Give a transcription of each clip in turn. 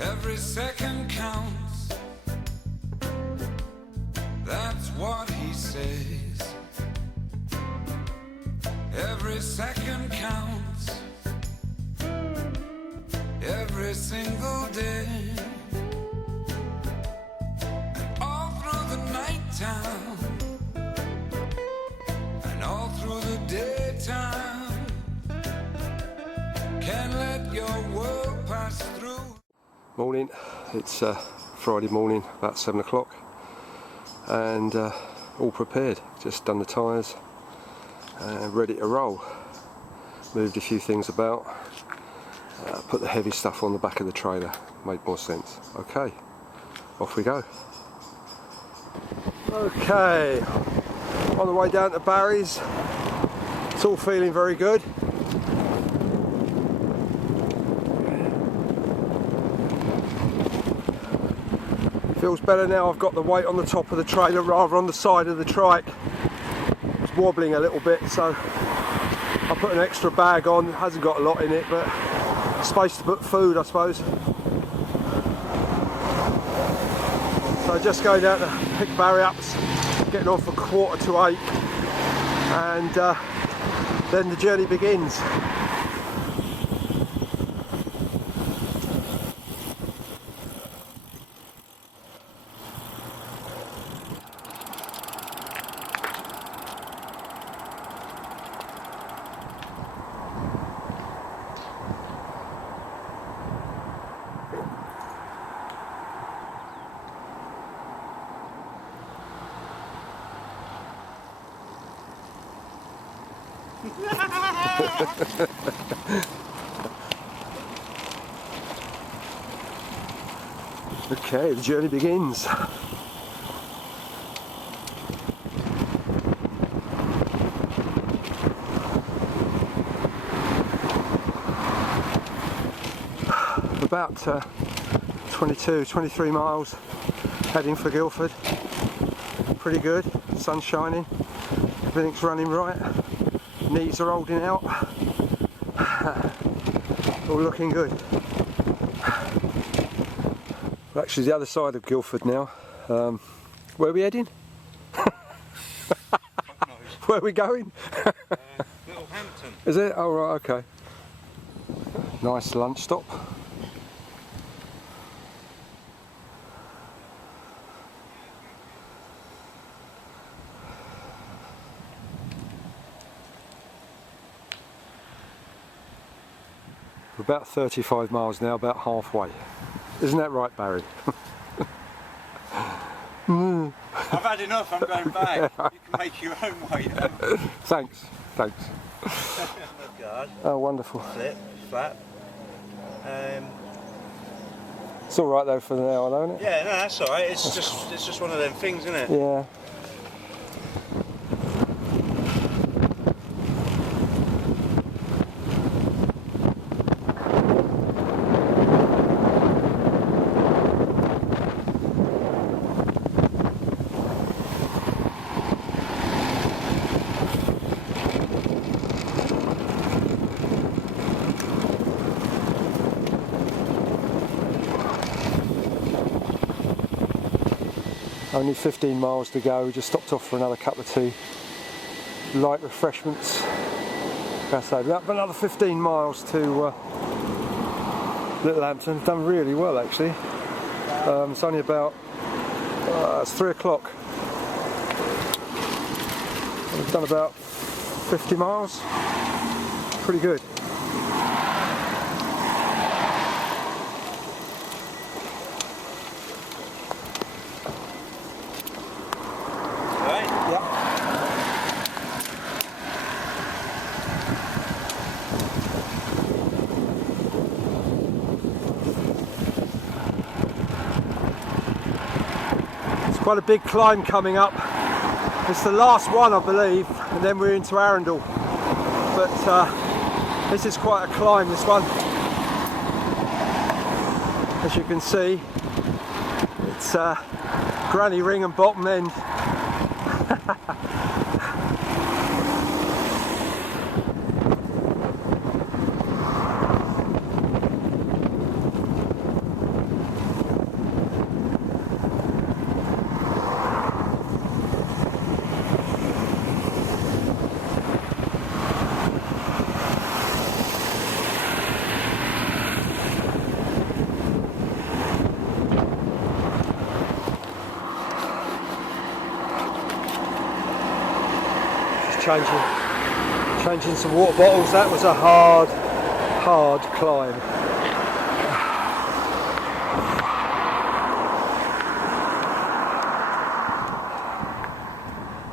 Every second counts, that's what he says. Every second counts, every single day. And all through the nighttime, and all through the daytime, can't let your world pass through. Morning, it's Friday morning, about 7 o'clock, and all prepared, just done the tyres and ready to roll. Moved a few things about, put the heavy stuff on the back of the trailer, made more sense. Okay, off we go. Okay, on the way down to Barry's, it's all feeling very good. Feels better now I've got the weight on the top of the trailer rather on the side of the trike. It's wobbling a little bit, so I put an extra bag on. It hasn't got a lot in it, but space to put food, I suppose. So just going down to pick Barry up, getting on for 7:45, and then the journey begins. Okay, the journey begins. About 23 miles heading for Guildford. Pretty good, sun's shining, everything's running right, knees are holding out, all looking good. We're actually the other side of Guildford now. Where are we heading? Where are we going? Littlehampton. Is it? Oh right, okay. Nice lunch stop. We're about 35 miles now, about halfway. Isn't that right, Barry? I've had enough, I'm going back. You can make your own way down. Thanks, thanks. Oh God. Oh, wonderful. Flip, flat. It's all right though for now, isn't it? Yeah, no, that's all right. It's just one of them things, isn't it? Yeah. Only 15 miles to go. We just stopped off for another cup of tea, light refreshments. I say about another 15 miles to Little Hampton. Done really well actually. It's only about it's 3 o'clock. We've done about 50 miles. Pretty good. Quite a big climb coming up. It's the last one, I believe, and then we're into Arundel. But this is quite a climb, this one. As you can see, it's Granny Ring and bottom end. Changing some water bottles. That was a hard climb.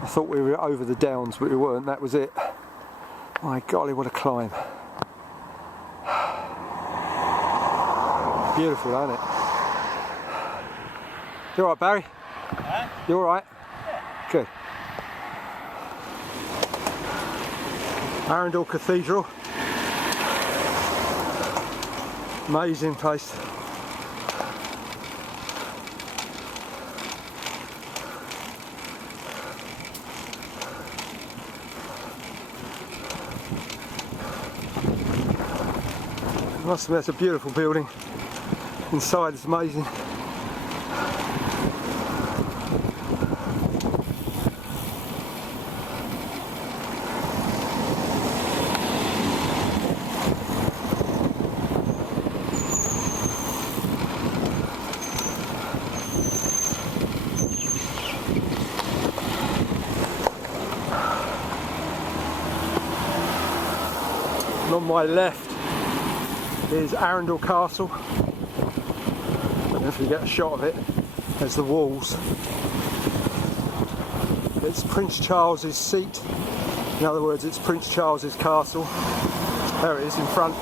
I thought we were over the downs, but we weren't. That was it. My golly, what a climb. Beautiful, isn't it? You alright, Barry? Huh? You alright? Yeah. Good. Arundel Cathedral. Amazing place. I must admit, it's a beautiful building. Inside it's amazing. And on my left is Arundel Castle. I don't know if you get a shot of it. There's the walls. It's Prince Charles's seat. In other words, it's Prince Charles's castle. There it is in front.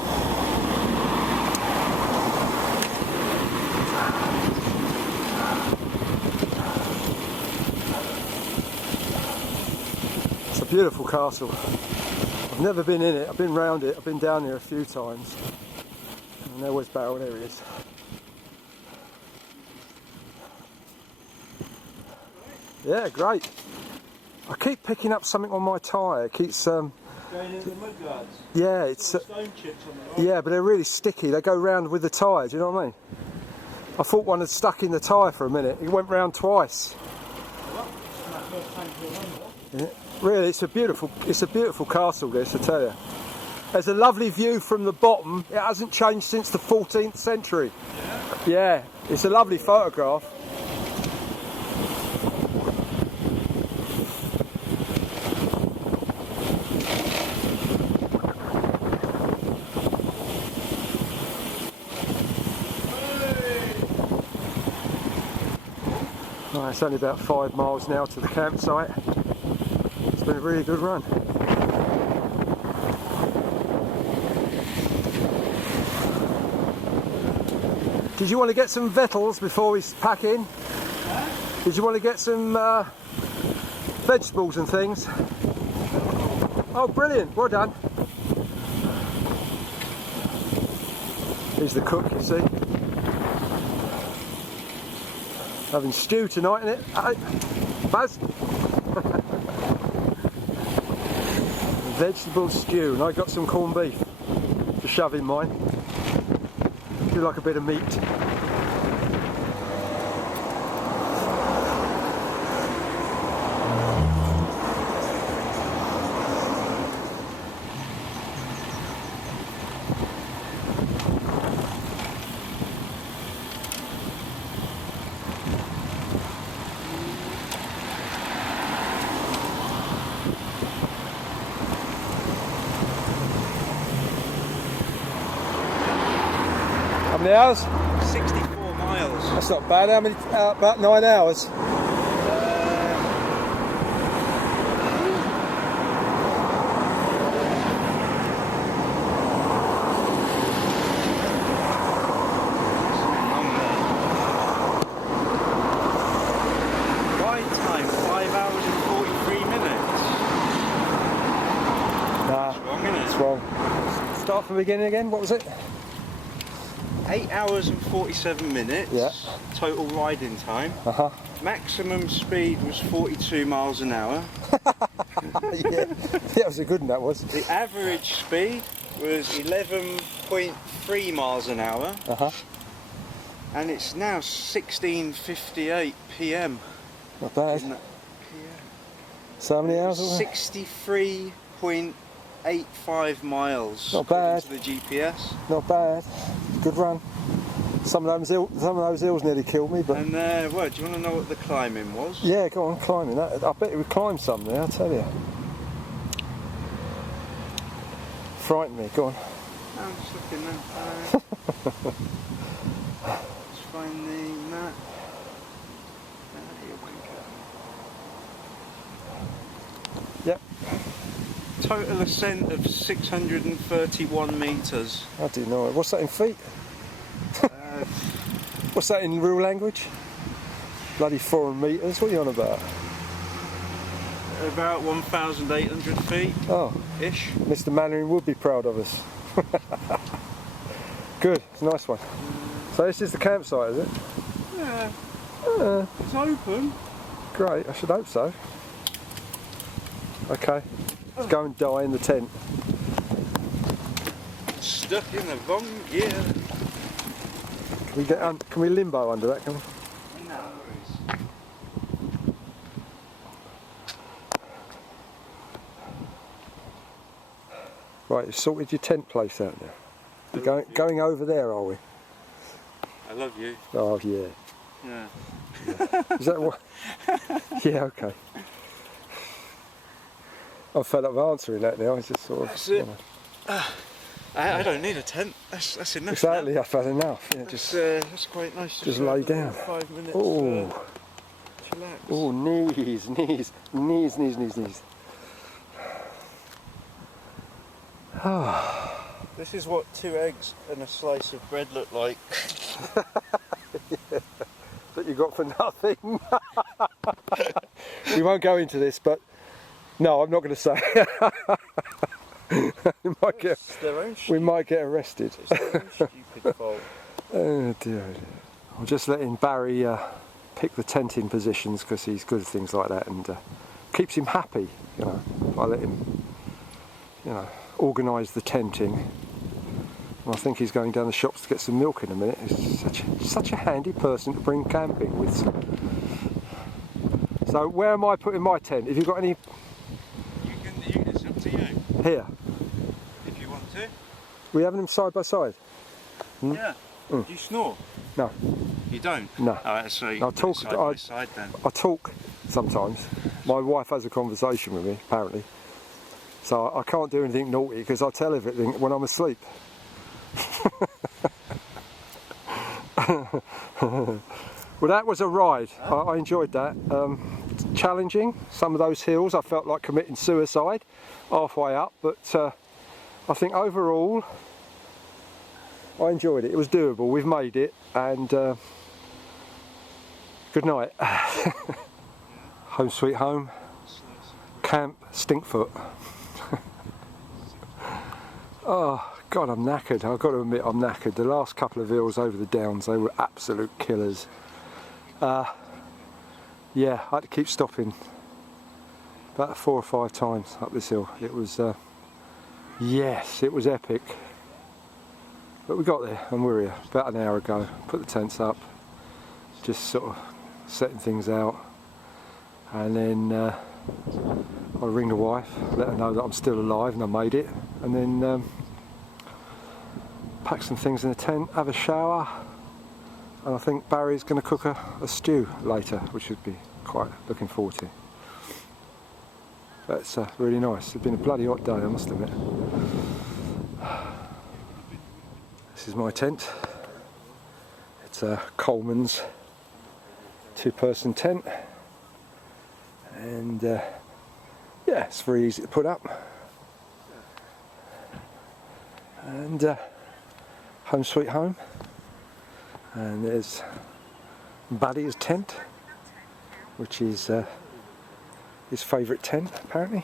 It's a beautiful castle. I've never been in it, I've been round it, I've been down here a few times. And there was Barrel, there he is. Yeah, great. I keep picking up something on my tyre. It keeps Going in the mud guards. yeah, it's Stone chips on the yeah, but they're really sticky. They go round with the tyre, do you know what I mean? I thought one had stuck in the tyre for a minute. It went round twice. Yeah. Really, it's a beautiful castle, this, I tell you. There's a lovely view from the bottom. It hasn't changed since the 14th century. Yeah, it's a lovely photograph. Right, it's only about 5 miles now to the campsite. It's been a really good run. Did you want to get some Vettels before we pack in? Did you want to get some vegetables and things? Oh, brilliant, well done. Here's the cook, you see. Having stew tonight, innit? Baz? Vegetable stew, and I got some corned beef to shove in mine. Do like a bit of meat. many hours? 64 miles. That's not bad. How many? About 9 hours. Ride time 5 hours and 43 minutes. Nah, That's wrong, isn't it? it's wrong. Start from the beginning again. What was it? 8 hours and 47 minutes. Yeah. Total riding time. Maximum speed was 42 miles an hour. Yeah, that was a good one. That was. The average speed was 11.3 miles an hour. And it's now 16:58 p.m. Not bad. Isn't it? So how many hours? Was it? 63.85 miles. Not bad. according to the GPS. Not bad. Good run. Some of those hills nearly killed me, but And well, do you want to know what the climbing was? yeah, go on, climbing that. I bet you would climb some there. I'll tell you. Frightened me. Go on. No, I'm just looking now. Let's find the map. You wanker. Yep. Total ascent of 631 metres. I do know it. What's that in feet? What's that in real language? Bloody 4 metres. What are you on about? About 1,800 feet. Oh, ish. Mr. Mannering would be proud of us. Good. It's a nice one. So this is the campsite, is it? Yeah. Uh, It's open. Great. I should hope so. Okay. Let's go and die in the tent. Stuck in the wrong gear. Can we get? Can we limbo under that? Can we? No worries. Right. You've sorted your tent place out now. We're going over there, are we? I love you. Oh yeah. Yeah. Is that what? Yeah. Okay. I'm fed up of answering that now. It's just sort of. That's it. You know. I don't need a tent. That's enough. Exactly. now. I've had enough. Yeah, That's quite nice. just lay down. 5 minutes. Oh. Chillax. Oh, knees. This is what 2 eggs and a slice of bread look like. That you got for nothing. We won't go into this, but no, I'm not going to say. It's their own We might get arrested. It's their own stupid fault. Oh dear. I'm just letting Barry pick the tenting positions because he's good at things like that and keeps him happy. You know, I let him, organise the tenting. And I think he's going down the shops to get some milk in a minute. He's such a handy person to bring camping with. So where am I putting my tent? Have you got any You can. It's up to you. here? If you want to. We having them side by side? Yeah. Do you snore? No. You don't? No. Alright, so you I'll can do it talk- side by side then. I talk sometimes. My wife has a conversation with me, apparently. So I can't do anything naughty because I tell everything when I'm asleep. Well, that was a ride. I enjoyed that. Challenging. Some of those hills I felt like committing suicide halfway up, but I think overall I enjoyed it. It was doable. We've made it, and good night. Home sweet home. Camp Stinkfoot. Oh God, I'm knackered. I've got to admit I'm knackered. The last couple of hills over the downs, they were absolute killers. Yeah, I had to keep stopping about 4 or 5 times up this hill. It was, yes, it was epic. But we got there and we're here about an hour ago. Put the tents up, just sort of setting things out. And then I'll ring the wife, let her know that I'm still alive and I made it. And then pack some things in the tent, have a shower. And I think Barry's going to cook a stew later, which should be quite looking forward to. That's really nice. It's been a bloody hot day, I must admit. This is my tent. Coleman's 2-person tent, and yeah, it's very easy to put up, and home sweet home. And there's Buddy's tent, which is his favourite tent apparently.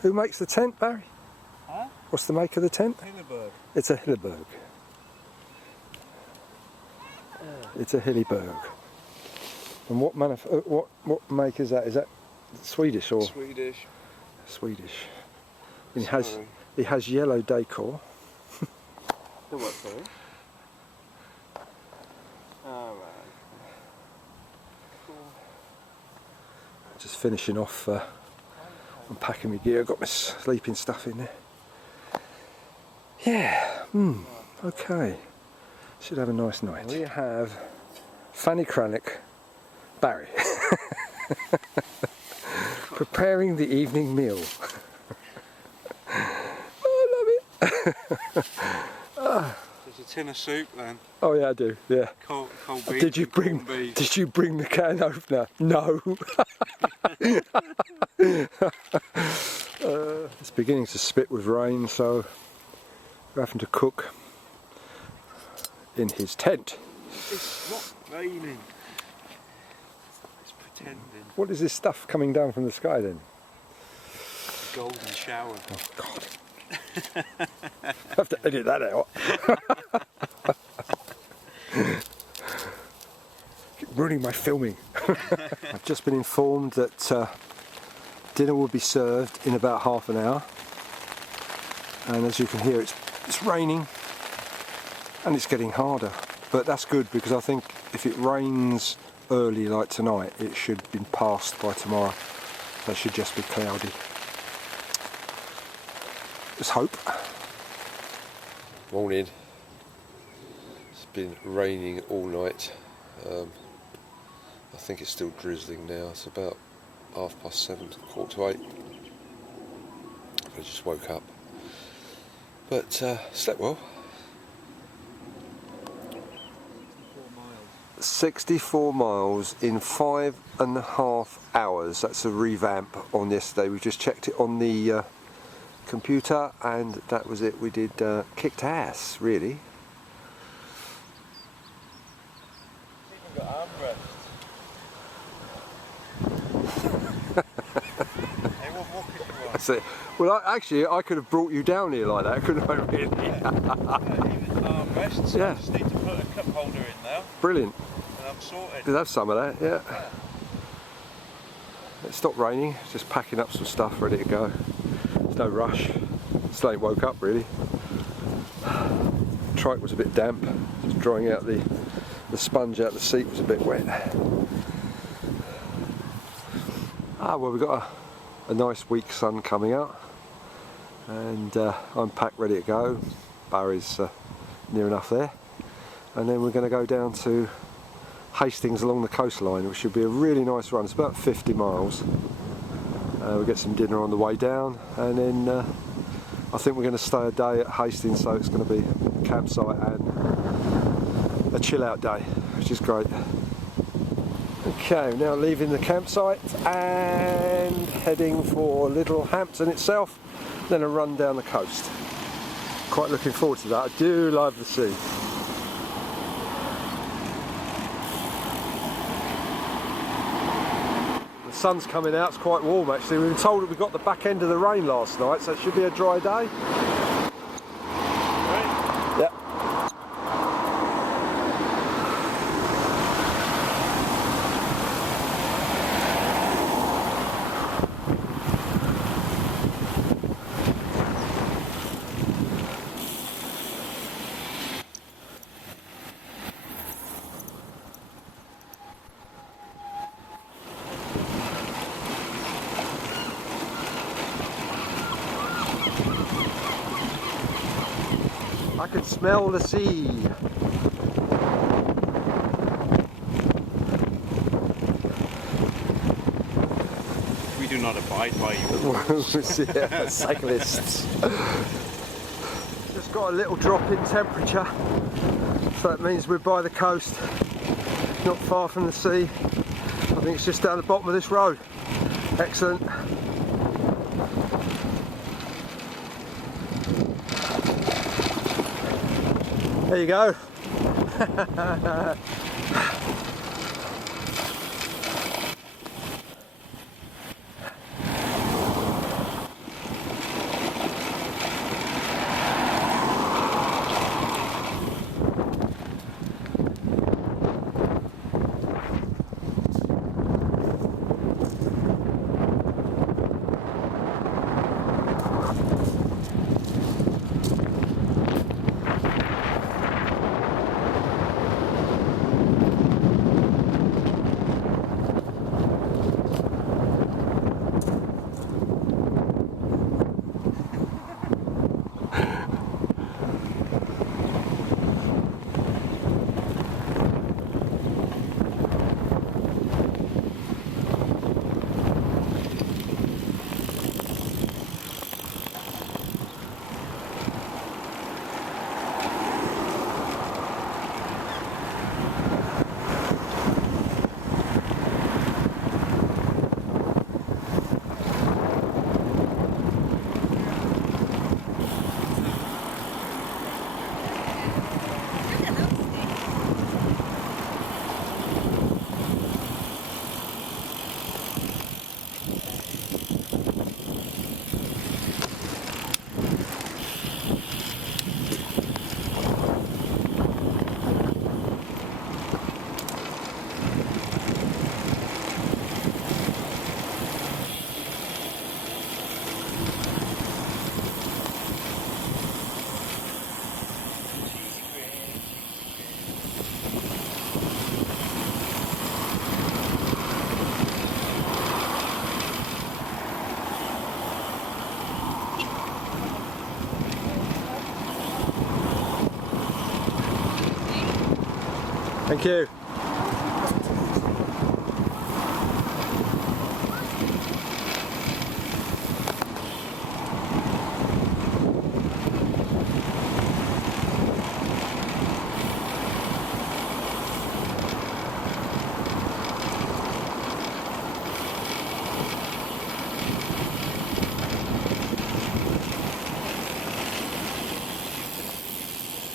Who makes the tent, Barry? Huh? What's the make of the tent? Hilleberg. It's a Hilleberg. It's a Hilleberg. And what make is that? Is that Swedish or Swedish. Swedish? And it has yellow decor. The what, sorry? Oh, right. Cool. Just finishing off. Unpacking my gear. I've got my sleeping stuff in there. Yeah. Okay. Should have a nice night. We have Fanny Cranick, Barry, preparing the evening meal. I love it. There's a tin of soup then. Oh yeah, I do. Yeah. Cold beef. Did you bring the can opener? No. It's beginning to spit with rain, so we're having to cook in his tent. It's not raining. It's pretending. What is this stuff coming down from the sky then? Golden shower. Oh God. I have to edit that out. Keep ruining my filming. I've just been informed that dinner will be served in about half an hour, and as you can hear, it's raining and it's getting harder, but that's good because I think if it rains early like tonight, it should have been passed by tomorrow, so it should just be cloudy. Just hope. Morning. It's been raining all night. I think it's still drizzling now. It's about 7:30, 7:45. I just woke up, but slept well. 64 miles in 5.5 hours. That's a revamp on yesterday. We just checked it on the computer, and that was it. We did kicked ass, really. Even got armrests. Hey, what more could you want? That's it. Well, actually, I could have brought you down here like that, couldn't I? Really? Yeah, even armrests. Yeah. I just need to put a cup holder in now, Brilliant. and I'm sorted. Did have some of that, yeah. It stopped raining. Just packing up some stuff, ready to go. There's no rush. Still ain't woke up really. Trike was a bit damp. Just drying out the sponge out the seat was a bit wet. Well, we've got a nice weak sun coming out, and I'm packed ready to go. Barry's near enough there, and then we're going to go down to Hastings along the coastline, which should be a really nice run. It's about 50 miles. We'll get some dinner on the way down, and then I think we're going to stay a day at Hastings, so it's going to be a campsite and a chill out day, which is great. Okay, now leaving the campsite and heading for Little Hampton itself, then a run down the coast. Quite looking forward to that. I do love the sea. The sun's coming out, it's quite warm actually. We've been told that we got the back end of the rain last night, so it should be a dry day. Yeah. I can smell the sea. We do not abide by your rules. Yeah, cyclists. Just got a little drop in temperature, so that means we're by the coast, not far from the sea. I think it's just down the bottom of this road. Excellent. There you go. Thank you.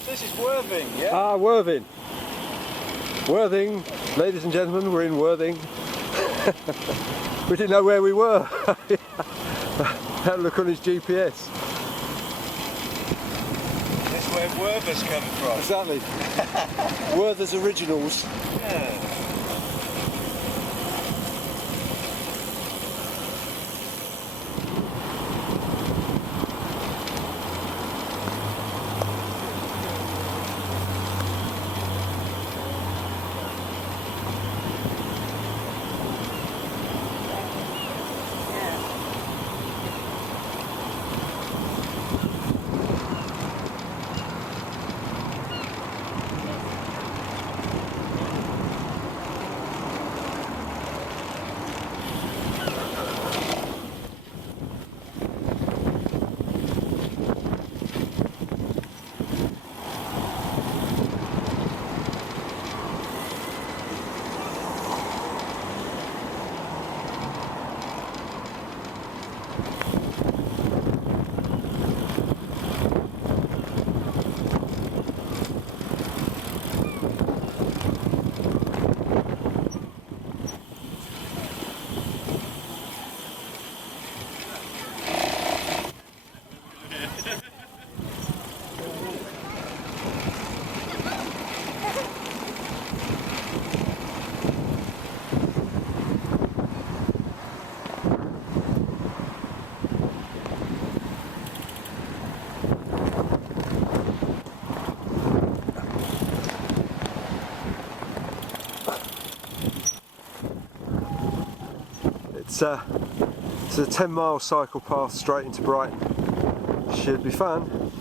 This is Worthing, yeah? Ah, Worthing. Worthing, ladies and gentlemen, we're in Worthing. We didn't know where we were. Had a look on his GPS. That's where Werther's come from. Exactly. Werther's Originals. Yeah. It's a 10-mile cycle path straight into Brighton. Should be fun.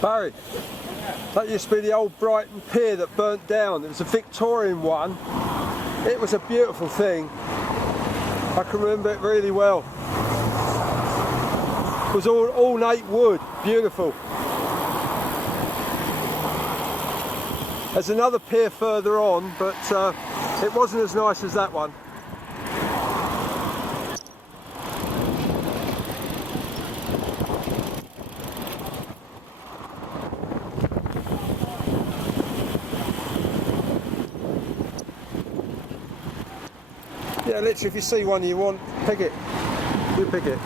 Barry, that used to be the old Brighton pier that burnt down. It was a Victorian one. It was a beautiful thing. I can remember it really well. It was all ornate wood, beautiful. There's another pier further on, but it wasn't as nice as that one. Yeah, literally, if you see one you want, pick it. You pick it.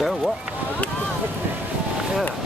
Yeah, what? Yeah.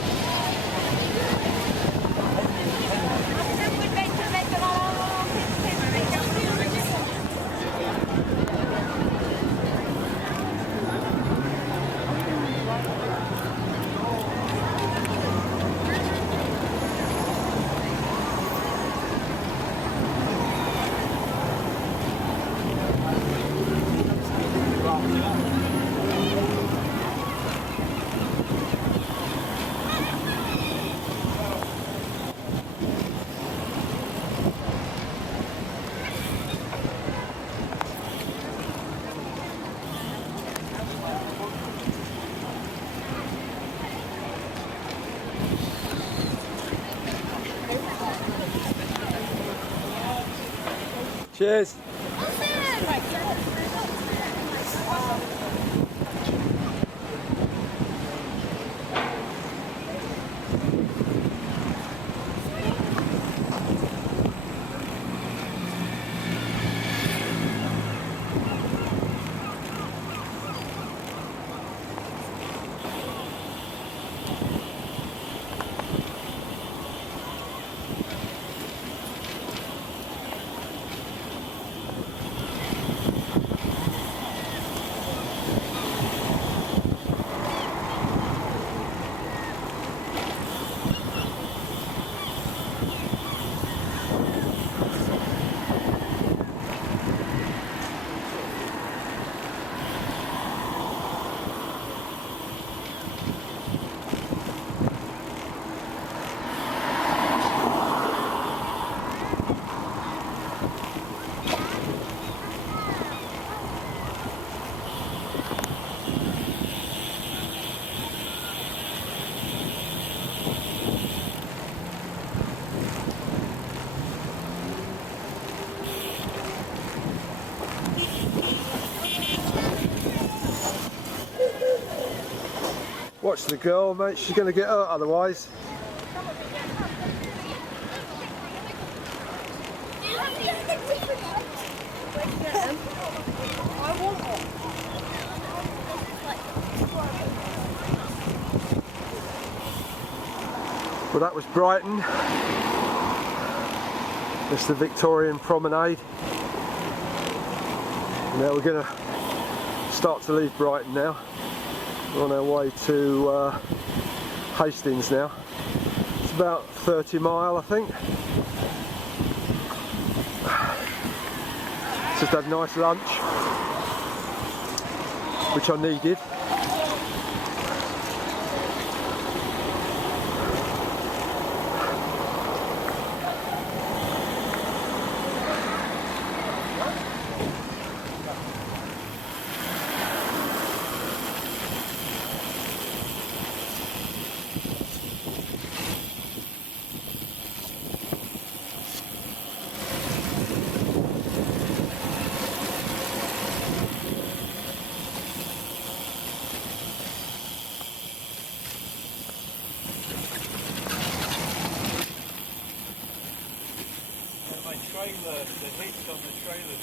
Cheers. Watch the girl, mate, she's going to get hurt otherwise. Well, that was Brighton. It's the Victorian promenade. Now we're going to start to leave Brighton now. We're on our way to Hastings now. It's about 30 mile, I think. Just had a nice lunch, which I needed. The heat on the trailer,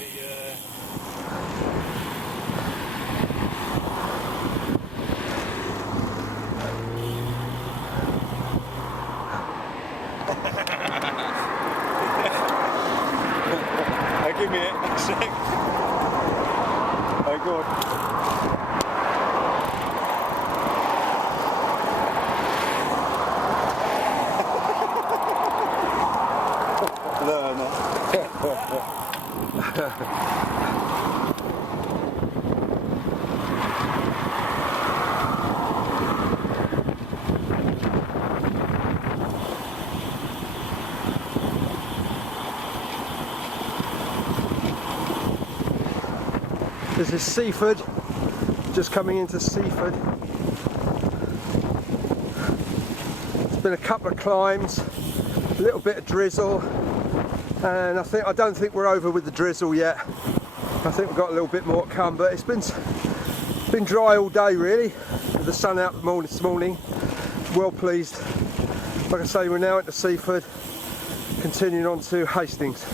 This is Seaford, just coming into Seaford. It's been a couple of climbs, a little bit of drizzle, and I don't think we're over with the drizzle yet. I think we've got a little bit more to come, but it's been dry all day really, with the sun out this morning. Well pleased. Like I say, we're now into Seaford, continuing on to Hastings.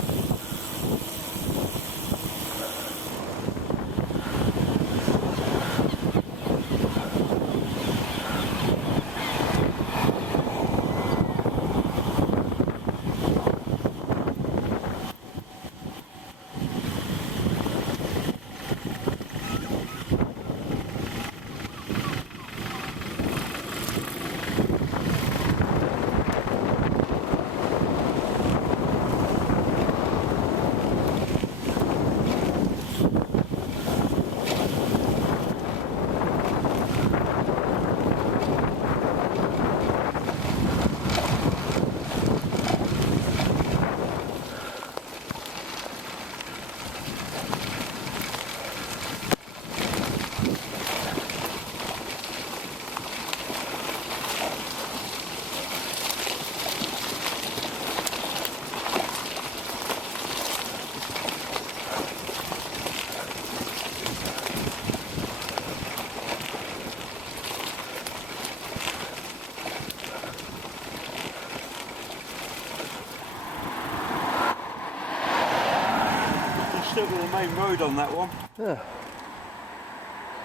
Still got the main road on that one. Yeah.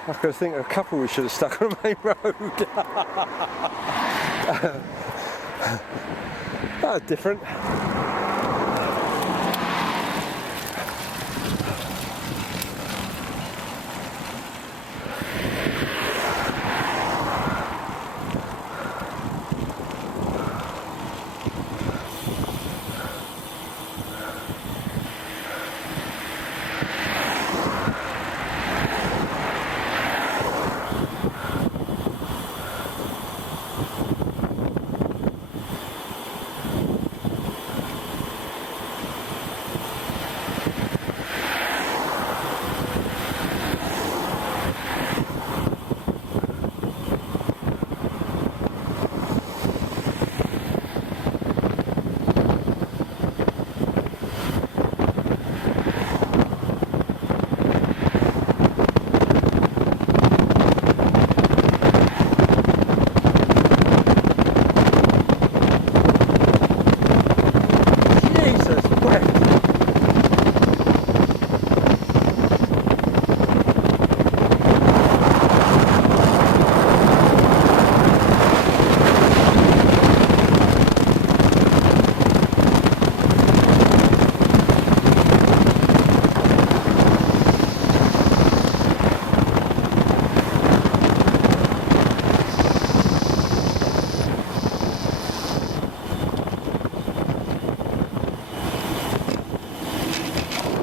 I could think of a couple we should have stuck on the main road. That was different.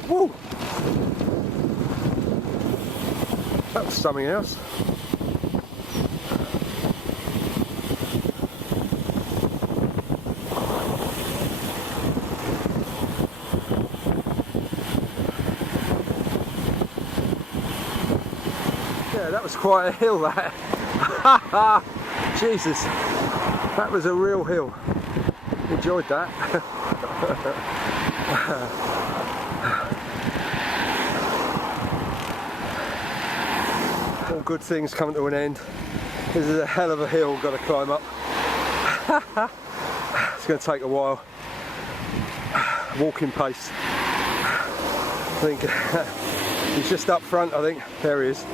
Woo! That was something else. Yeah, that was quite a hill, that. Jesus, that was a real hill. Enjoyed that. All good things come to an end. This is a hell of a hill got to climb up. It's going to take a while. Walking pace. I think he's just up front, I think. There he is.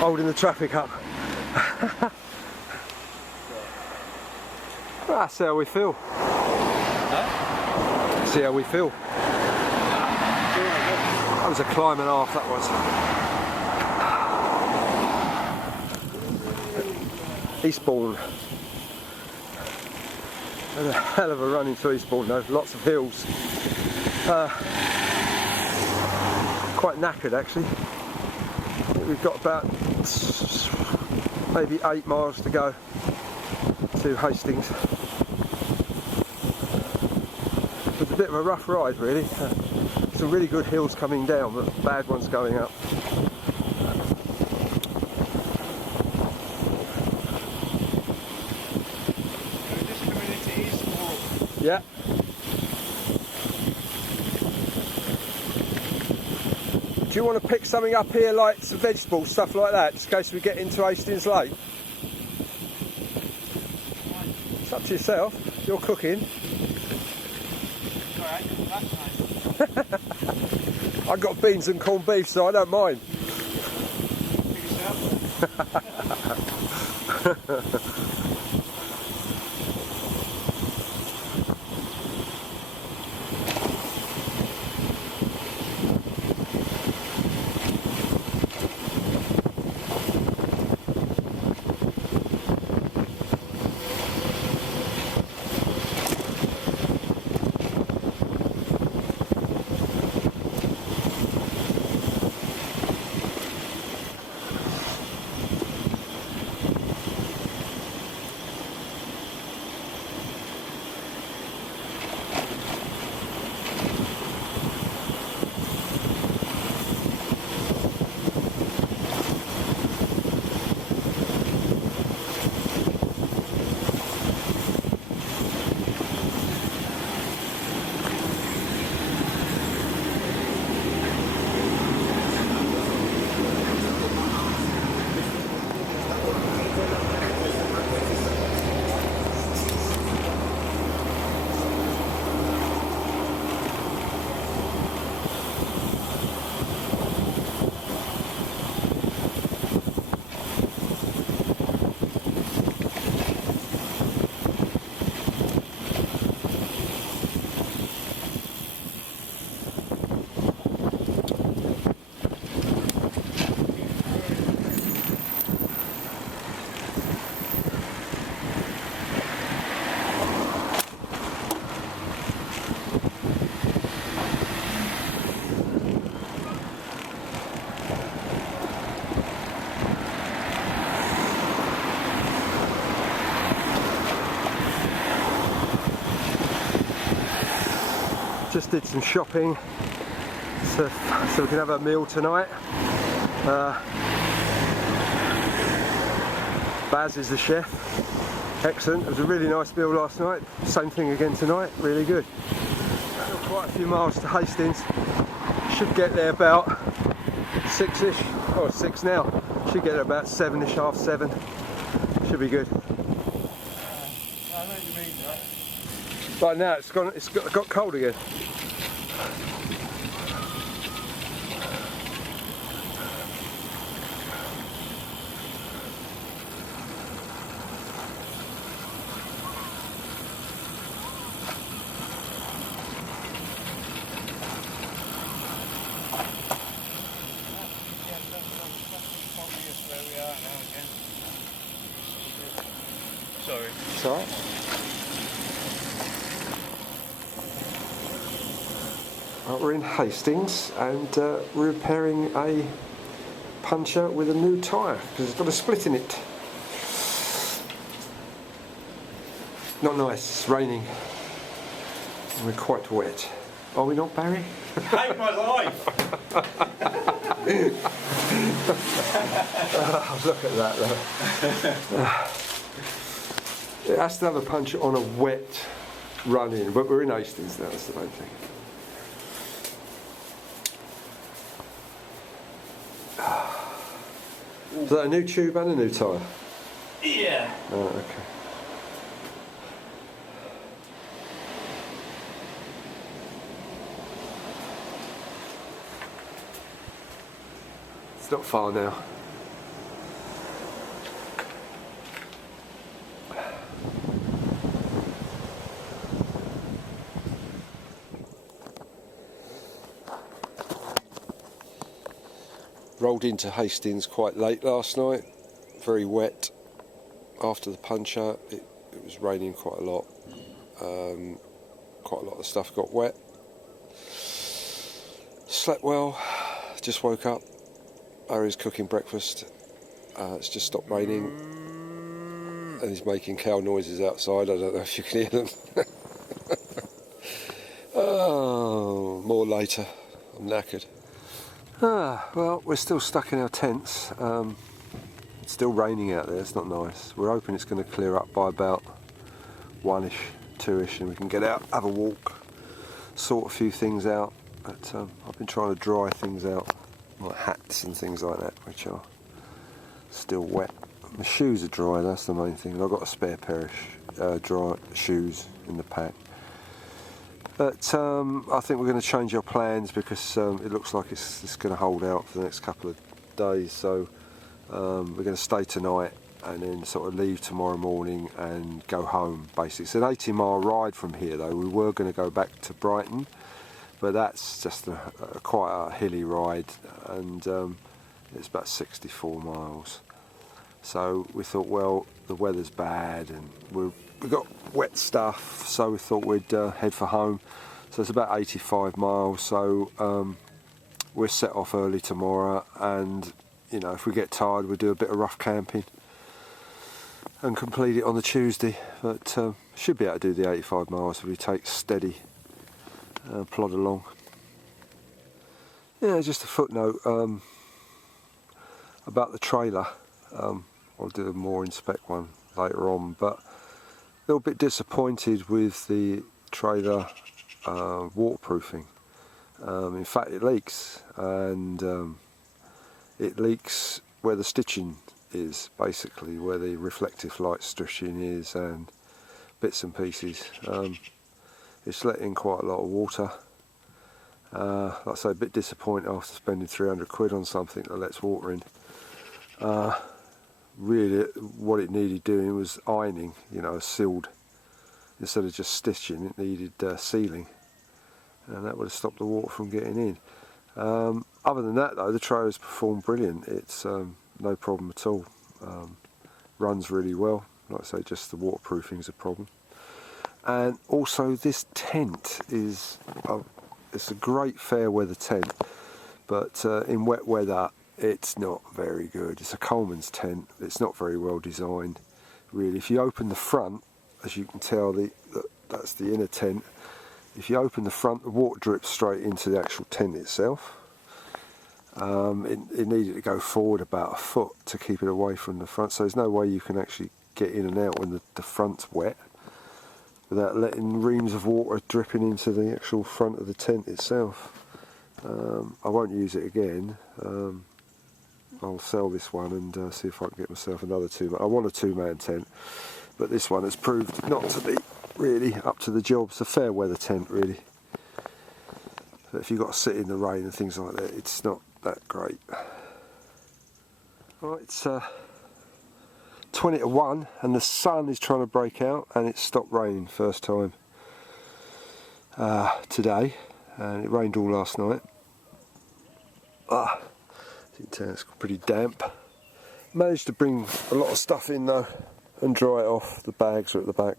Holding the traffic up. That's how we feel. See how we feel. That was a climb and a half, that was. Eastbourne. And a hell of a run into Eastbourne though, lots of hills. Quite knackered actually. I think we've got about maybe 8 miles to go to Hastings. It was a bit of a rough ride really. Some really good hills coming down, but bad ones going up. Yeah. Do you want to pick something up here, like some vegetables, stuff like that, just in case we get into Hastings late? It's up to yourself. You're cooking. Alright, that's nice. I've got beans and corned beef, so I don't mind. Pick yourself. Just did some shopping so we can have a meal tonight. Baz is the chef. Excellent. It was a really nice meal last night. Same thing again tonight. Really good. Still quite a few miles to Hastings. Should get there about 6ish, or 6 now. Should get there about 7ish, half 7. Should be good. I know what you mean, right? But now it's got cold again. Sorry. It's alright. We're in Hastings and we're repairing a puncture with a new tyre because it's got a split in it. Not nice, it's raining. And we're quite wet. Are we not, Barry? Hate my life! Oh, look at that though. It has to have a puncture on a wet run in, but we're in Hastings now, that's the main thing. Is that a new tube and a new tyre? Yeah. Oh, okay. It's not far now. Rolled into Hastings quite late last night, very wet. After the puncture, it was raining quite a lot. Quite a lot of stuff got wet. Slept well, just woke up. Harry's cooking breakfast. It's just stopped raining and he's making cow noises outside. I don't know if you can hear them. Oh, more later. I'm knackered. Well, we're still stuck in our tents. It's still raining out there, it's not nice. We're hoping it's going to clear up by about 1ish, 2ish, and we can get out, have a walk, sort a few things out. But I've been trying to dry things out, like hats and things like that, which are still wet. My shoes are dry, that's the main thing. I've got a spare pair of dry shoes in the pack. But I think we're going to change our plans because it looks like it's going to hold out for the next couple of days. So we're going to stay tonight and then sort of leave tomorrow morning and go home, basically. It's an 80-mile ride from here, though. We were going to go back to Brighton, but that's just quite a hilly ride, and it's about 64 miles. So we thought, well, the weather's bad and we've got wet stuff, so we thought we'd head for home. So it's about 85 miles, so we're set off early tomorrow, and you know, if we get tired we'll do a bit of rough camping and complete it on the Tuesday. But should be able to do the 85 miles if we take steady, plod along. Yeah, just a footnote about the trailer. I'll do a more inspect one later on, but a little bit disappointed with the trailer waterproofing. In fact, it leaks, and it leaks where the stitching is, basically where the reflective light stitching is, and bits and pieces. It's let in quite a lot of water. Like I say, a bit disappointed after spending 300 quid on something that lets water in. Really, what it needed doing was ironing, you know, sealed. Instead of just stitching, it needed sealing, and that would have stopped the water from getting in. Other than that, though, the trailer's performed brilliant. It's no problem at all. Runs really well. Like I say, just the waterproofing is a problem. And also, this tent is it's a great fair weather tent, but in wet weather it's not very good. It's a Coleman's tent. It's not very well designed, really. If you open the front, as you can tell, that's the inner tent. If you open the front, the water drips straight into the actual tent itself. It needed to go forward about a foot to keep it away from the front, so there's no way you can actually get in and out when the front's wet without letting reams of water dripping into the actual front of the tent itself. I won't use it again. I'll sell this one and see if I can get myself another I want a two-man tent, but this one has proved not to be really up to the job. It's a fair weather tent, really. But if you've got to sit in the rain and things like that, it's not that great. Right, it's 20 to 1 and the sun is trying to break out, and it's stopped raining first time today, and it rained all last night. It's pretty damp. Managed to bring a lot of stuff in though and dry it off. The bags are at the back.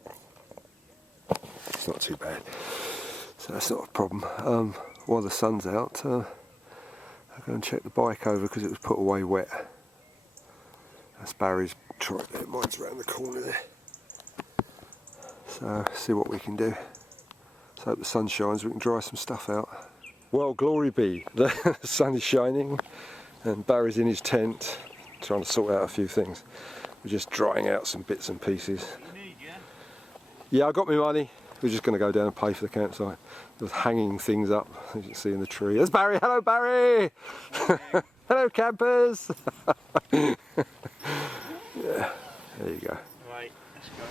It's not too bad, so that's not a problem. While the sun's out, I'll go and check the bike over because it was put away wet. That's Barry's Trike there, mine's around the corner there. So see what we can do. So hope the sun shines, we can dry some stuff out. Well, glory be, the sun is shining and Barry's in his tent trying to sort out a few things. We're just drying out some bits and pieces. Yeah, I got my money. We're just going to go down and pay for the campsite. Just hanging things up, as you can see in the tree. There's Barry! Hello, Barry! Hello, campers! Yeah, there you go. Right, let's go.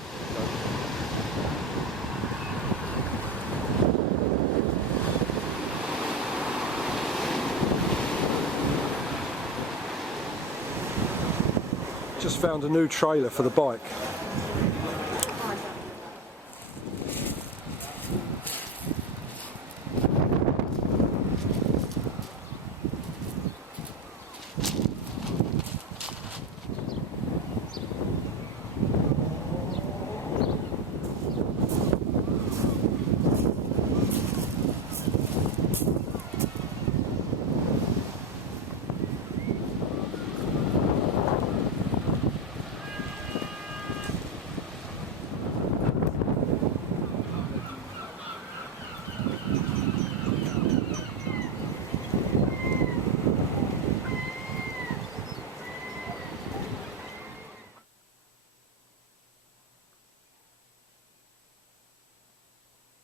Just found a new trailer for the bike.